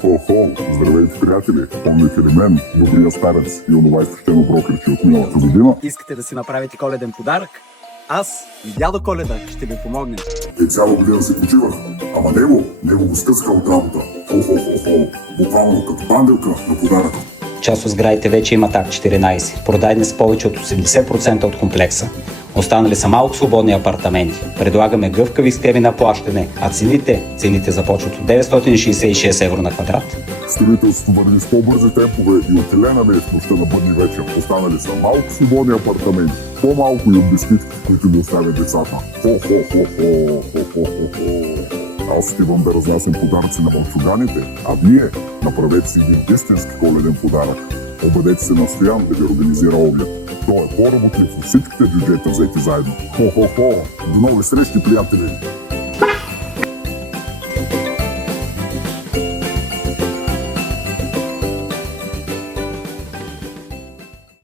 Хо-хо-хо! Здравейте, приятели! Помните ли мен, добрия старец и онова изтощено брокерче от миналата година? Искате да си направите коледен подарък? Аз и дядо Коледа ще ви помогнем. Цяла година си почивах, ама него го скъска от работа. Хо-хо-хо-хо! Буквално като панделка на подаръка. Част от сградите вече имат Акт 14, продадени с повече от 80% от комплекса. Останали са малко свободни апартаменти. Предлагаме гъвкави схеми на плащане, а цените започват от 966 евро на квадрат. Строителството върви с по-бързи темпове и от Елена ли е в нощта на бъдни вечер. Останали са малко свободни апартаменти, по-малко и от бисквитки, които ни оставят децата. Хо-хо-хо-хо! Хо-хо-хо-хо! Аз отивам да разнасям подаръци на мълчуганите, а вие направете си един истински коледен подарък. Обадете се на Стоян да ви организира оглед. Той е по-работлив от всичките бюджета взети заедно. Хо-хо-хо! До нови срещи, приятели!